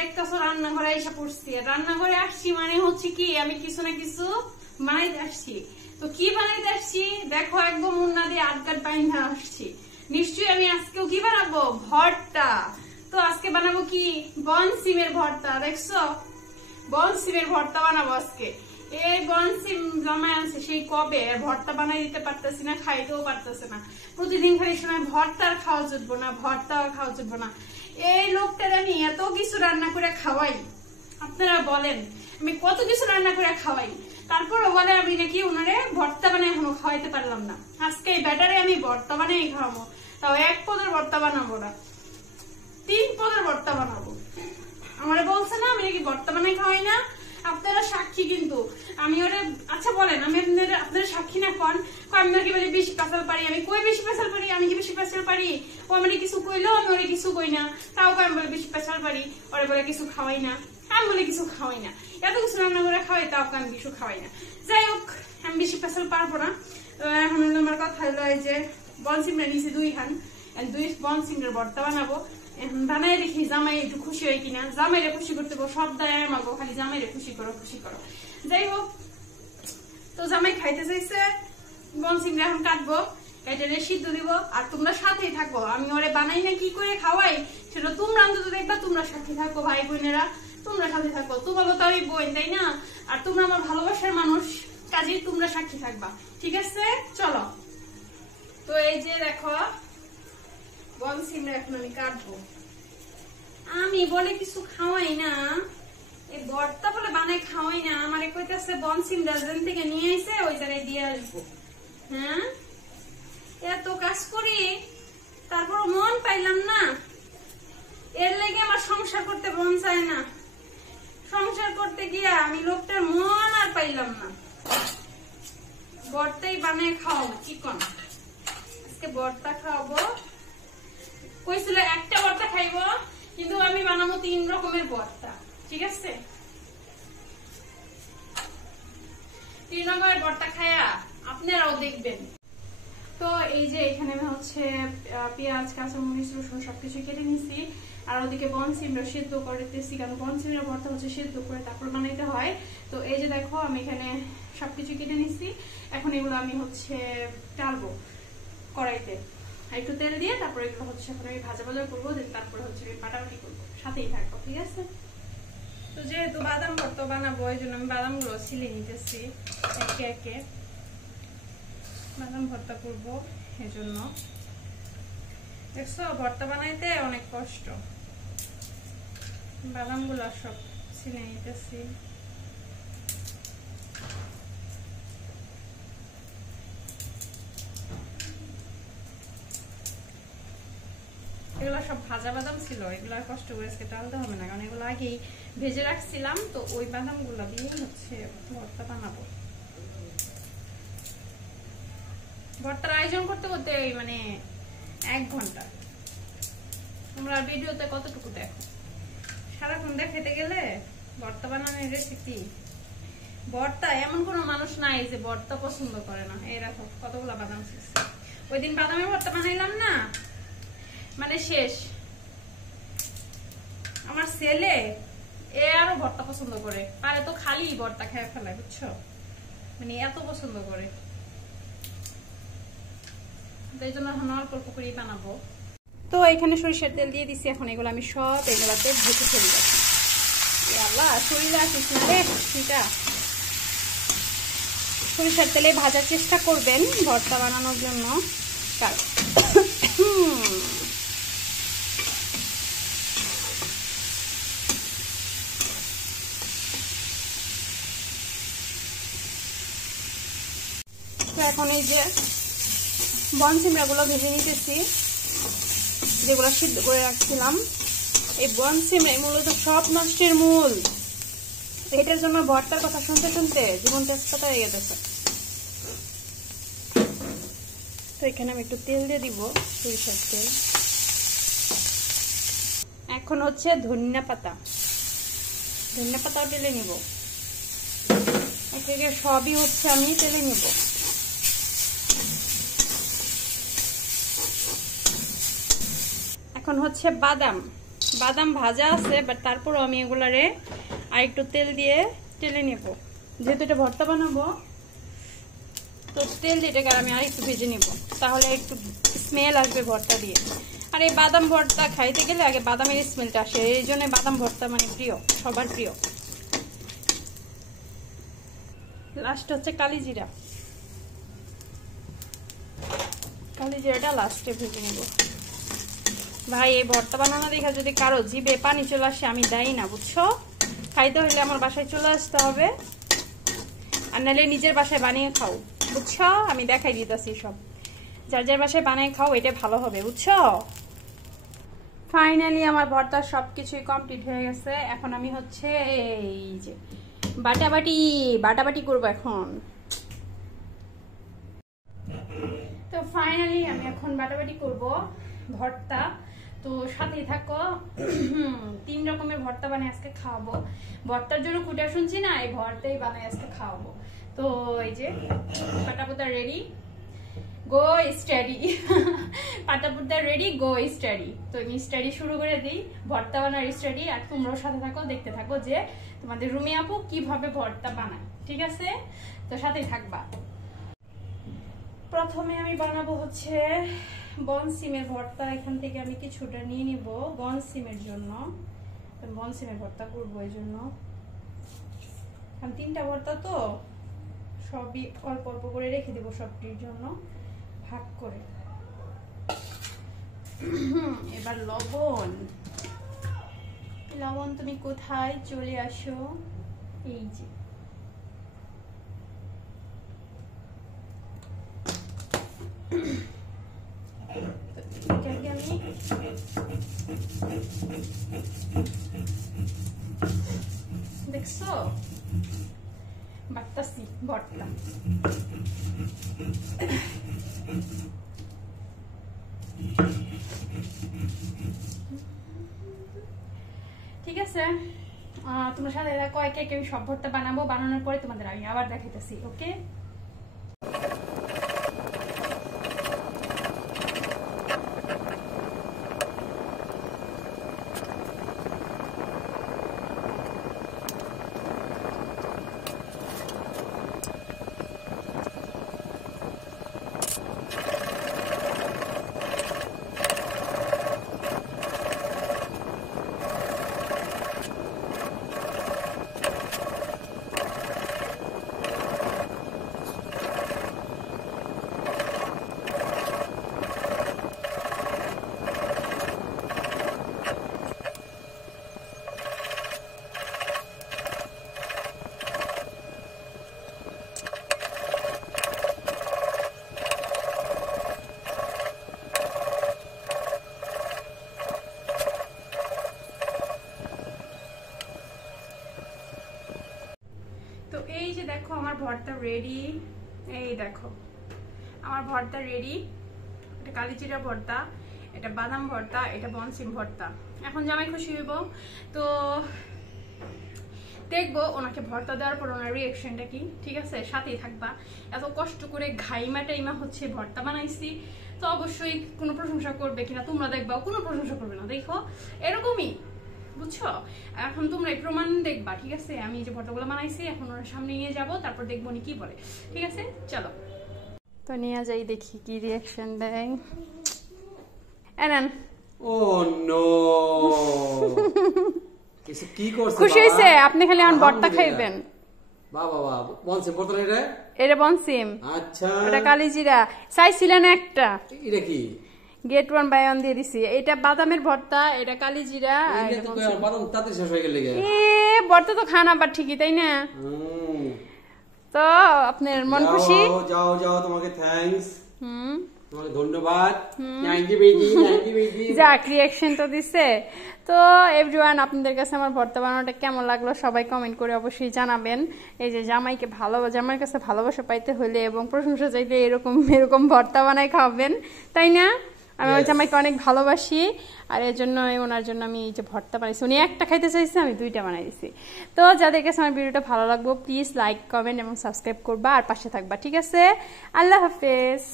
দেখতেছো রান্নাঘরে এসে পড়ছি। রান্নাঘরে আসছি মানে হচ্ছে কি আমি কিছু না কিছু বানাইতে আসছি। তো কি বানাইতে আসছি দেখো, একদম উন্না দিয়ে আটকাট বাইন্ধা আসছি। নিশ্চয়ই আমি আজকেও কি বানাবো, ভর্তা। তো আজকে বানাবো কি, বন সিমের ভর্তা। দেখছো, বন সিমের ভর্তা বানাবো আজকে। এই বন সিম জমায় আছে সেই কবে, ভর্তা বানাই দিতে পারতেছি না, খাইতেও পারতেছে না। প্রতিদিন খালি সময় ভর্তা আর খাওয়া জুটবো না, ভর্তা আর খাওয়া জুটবো না। এই লোকটার আমি এত কিছু রান্না করে খাওয়াই, আপনারা বলেন আমি কত কিছু রান্না করে খাওয়াই, তারপরে বলে আমি নাকি উনারে ভর্তা বানাই এখনো খাওয়াইতে পারলাম না। আজকে এই ব্যাটারে আমি ভর্তা বানাই খাওয়াবো, তাও 1 পদের ভর্তা বানাবো না, 3 পদের ভর্তা বানাবো। আমারে বলছে না আমি নাকি ভর্তা বানাই খাওয়াই না, আপনারা সাক্ষী। কিন্তু আমি ওরে, আচ্ছা বলেন আমি আপনারা সাক্ষী না কোন, আমি নাকি বলে বেশি পেশাল পারি। আমি কই বেশি পেশাল পারি, আমি কি বেশি পেশাল পারি? ও আমি কিছু কইলো আমি ওরে কিছু কই না, তাও আমি বলে বেশি পেশাল পারি। ওরে বলে কিছু খাওয়াই না, আমি বলে কিছু খাওয়াই না। এত কিছু রান্না করে খাওয়াই, তাও আমি কিছু খাওয়াই না। যাই হোক, আমি বেশি পেশাল পারবো না। এখন আমার কথা হলো এই যে বন সিমরা নিয়েছি 2 খান, 2 বন সিমরার ভর্তা বানাবো। বানাই দেখি জামাই একটু খুশি হয় কিনা। জামাইরে খুশি করতে সব দায় আমাগো, খালি জামাইরে খুশি করো খুশি করো। যাই হোক, তো জামাই খাইতে চাইছে, বন সিমরা এখন কাটবো, কেটে সিদ্ধ দিব, আর তোমরা সাথেই থাকো। আমি ওরে বানাই না কি করে খাওয়াই সেটা তোমরা অন্তত দেখবা, তোমরা সাথে থাকো ভাই বোনেরা, তোমরা সাথে থাকো। তোমাকে তো আমি বোন, তাই না? আর তোমরা আমার ভালোবাসার মানুষ, কাজেই তোমরা সাক্ষী থাকবা, ঠিক আছে? চলো, তো এই যে দেখো বন সিমরা এখন আমি কাটবো। আমি বলে কিছু খাওয়াই না, এই ভর্তা বলে বানাই খাওয়াই না। আমার কইতাছে বন সিমরা যেন থেকে নিয়ে আইছে ওই জায়গায় দিয়ে আসবো। হ্যাঁ, এত কাজ করি তারপর মন পাইলাম না, এর লেগে আমার সংসার করতে মন চায় না। সংসার করতে গিয়া আমি লোকটার মন আর পাইলাম না। ভর্তাই বানিয়ে খাওয়াবো, কি কোন? আজকে ভর্তা খাওয়াবো। কইছিল একটা ভর্তা খাইবো, কিন্তু আমি বানাবো 3 রকমের ভর্তা, ঠিক আছে? 3 রকমের ভর্তা খায়া আপনারাও দেখবেন। তো এই যে এখানে হচ্ছে পেঁয়াজ, কাঁচামরিচ, রসুন সবকিছু কেটে নিছি। আর ওদিকে বন সিমরা সেদ্ধ করতেছি, কারণ বন সিমরা ভর্তা হচ্ছে সেদ্ধ করে তারপর বানাইতে হয়। তো এই যে দেখো আমি এখানে সবকিছু কেটে নিছি। এখন এগুলো আমি হচ্ছে ডালবো কড়াইতে, একটু তেল দিয়ে। তারপরে এগুলো হচ্ছে এখন আমি ভাজা ভাজা করবো, তারপরে হচ্ছে আমি বাটাবাটি করবো, সাথেই থাকবো, ঠিক আছে? তো যেহেতু বাদাম ভর্তা বানাবো, এই জন্য আমি বাদাম গুলো ছিলে নিতেছি একে একে। বাদাম ভর্তা করবো এজন্য। দেখছো, ভর্তা বানাইতে অনেক কষ্ট। বাদাম গুলা সব ছিলে নিতেছি। এগুলা সব ভাজা বাদাম ছিল, এগুলা কষ্ট করে টালতে হবে না, কারণ এগুলো আগেই ভেজে রাখছিলাম। তো ওই বাদাম গুলা দিয়ে হচ্ছে ভর্তা বানাবো। ভর্তার আয়োজন করতে করতে মানে 1 ঘন্টা। তোমরা ভিডিওতে কতটুকু দেখো, সারাক্ষণ দেখাতে গেলে ভর্তা বানানোর রেসিপি। ভর্তা এমন কোনো মানুষ নাই যে ভর্তা পছন্দ করে না। এই দেখো কতগুলা বাদাম শেষ। ওই দিন বাদামের ভর্তা বানাইলাম না, মানে শেষ। আমার ছেলে এ আরো ভর্তা পছন্দ করে, পারে তো খালি ভর্তা খেয়ে ফেলায়, বুঝছো? মানে এত পছন্দ করে, এই জন্য অল্প অল্প করেই বানাবো। তো এখানে সরিষার তেল দিয়ে দিচ্ছি। এখন এগুলো আমি সব এগুলাতে ভেজে ফেলে যাচ্ছি। আল্লাহ, শরীরে আসিস না রে সেটা। সরিষার তেলে ভাজার চেষ্টা করবেন ভর্তা বানানোর জন্য, কারণ তো এখন এই যে বন সিমরা গুলো ভেজে নিতেছি, যেগুলো সিদ্ধ করে রাখছিলাম। এই বন সিমরা মূলত সব নষ্টের মূল। এটার জন্য ভর্তার কথা শুনতে শুনতে জীবন তেজপাতা হয়ে গেছে। তো এখানে আমি একটু তেল দিয়ে দিব, সরিষার তেল। এখন হচ্ছে ধনিয়া পাতা, ধনিয়া পাতাও তেলে নিব। একে একে সবই হচ্ছে আমি তেলে নিব। এখন হচ্ছে বাদাম, বাদাম ভাজা আছে, বাট তারপরও আমি এগুলারে আর একটু তেল দিয়ে টেলে নেব, যেহেতু এটা ভর্তা বানাবো। তো তেল দিয়ে এটাকে আমি আর একটু ভেজে নেব, তাহলে একটু স্মেল আসবে ভর্তা দিয়ে। আর এই বাদাম ভর্তা খাইতে গেলে আগে বাদামের স্মেলটা আসে, এই জন্য বাদাম ভর্তা মানে প্রিয়, সবার প্রিয়। লাস্ট হচ্ছে কালিজিরা, কালিজিরাটা লাস্টে ভেজে নেব। ভাই এই ভর্তা বানানো দেখা যদি কারো জিভে পানি চলে আসে আমি দায়ী না, বুঝছো? খাইতে হলে আমার বাসায় চলে আসতে হবে, আর নাহলে নিজের বাসায় বানিয়ে খাও, বুঝছো? আমি দেখাই দিতেছি সব, যার যার বাসায় বানিয়ে খাও, এটা ভালো হবে, বুঝছো? ফাইনালি আমার ভর্তা সবকিছুই কমপ্লিট হয়ে গেছে। এখন আমি হচ্ছে এই যে বাটাবাটি করবো এখন। তো ফাইনালি আমি এখন বাটাবাটি করব ভর্তা। তো সাথেই থাকো, 3 রকমের ভর্তা বানিয়ে আজকে খাওয়াবো। ভর্তার জন্য কুটা শুনছি না, এই ভর্তাই বানিয়ে আজকে খাওয়াবো। তো এই যে পাটাপুতা রেডি, গো স্টাডি। পাটাপুতা রেডি, গো স্টাডি। তো আমি স্টাডি শুরু করে দিই, ভর্তা বানার স্টাডি। আর তোমরাও সাথে থাকো, দেখতে থাকো যে তোমাদের রুমি আপু কিভাবে ভর্তা বানায়, ঠিক আছে? তো সাথেই থাকবা। প্রথমে আমি বানাবো হচ্ছে বনসিমের ভর্তা। এখান থেকে আমি কিছুটা নিয়ে নিব বনসিমের জন্য, বনসিমের ভর্তা করবো। এই জন্য 3টা ভর্তা, তো সবই অল্প অল্প করে রেখে দেবো, সবটির জন্য ভাগ করে। এবার লবণ, লবণ তুমি কোথায়? চলে আসো, এই যে। আমি দেখছো বাটতাছি ভর্তা। ঠিক আছে, তোমার সাথে কয়েক আমি সব ভর্তা বানাবো, বানানোর পরে তোমাদের আমি আবার দেখাইতেছি, ওকে? এই যে দেখো আমার ভর্তা রেডি, এই দেখো আমার ভর্তা রেডি। এটা কালিজিরা ভর্তা, এটা বাদাম ভর্তা, এটা বনসিম ভর্তা। এখন জামাই খুশি হইব, তো দেখবো ওনাকে ভর্তা দেওয়ার পর ওনার রিয়াকশনটা কি, ঠিক আছে? সাথেই থাকবা। এত কষ্ট করে ঘাইমা টাইমা হচ্ছে ভর্তা বানাইছি, তো অবশ্যই কোনো প্রশংসা করবে কিনা তোমরা দেখবা, কোনো প্রশংসা করবে না, দেখো এরকমই, বুঝছো? এখন তোমরা প্রমাণ দেখবা, ঠিক আছে? আমি যে ভর্তাগুলো বানাইছি এখন ওনার সামনে নিয়ে যাব, তারপর দেখবো উনি কি বলে, ঠিক আছে? চলো তো নিয়ে যাই, দেখি কি রিয়াকশন দেয়। এনান। ও নো, কি করছে? খুশি হইছে? আপনি খালি এখন ভর্তা খাইবেন। বাবা বাবা, বনসিম ভর্তা এটা? এটা বনসিম। আচ্ছা, এটা কালিজিরা। চাইছিলেন একটা, এটা কি? গেট 1 বাই 1 দিয়ে দিছি। এটা বাদামের ভর্তা, এটা কালিজিরা। বাদাম তাতে শেষ হয়ে গেল। ভর্তা তো খান আবার ঠিকই, তাই না? তো আপনার মন খুশি? যাও যাও, তোমাকে থ্যাঙ্কস, তোমাকে ধন্যবাদ। যাক, রিয়াকশন তো দিছে। তো এভরিওয়ান, আপনাদের কাছে আমার ভর্তা বানানোটা কেমন লাগলো সবাই কমেন্ট করে অবশ্যই জানাবেন। এই যে জামাইকে জামাইয়ের কাছে ভালোবাসা পাইতে হলে এবং প্রশংসা চাইতে এরকম ভর্তা বানাই খাওয়াবেন, তাই না? আমি ওই জামাইকে অনেক ভালোবাসি, আর এর জন্য ওনার জন্য আমি এই যে ভর্তা বানাইছি। উনি একটা খাইতে চাইছে, আমি 2টা বানাই দিছি। তো যাদের কাছে আমার ভিডিওটা ভালো লাগবে প্লিজ লাইক, কমেন্ট এবং সাবস্ক্রাইব করবা, আর পাশে থাকবা, ঠিক আছে? আল্লাহ হাফেজ।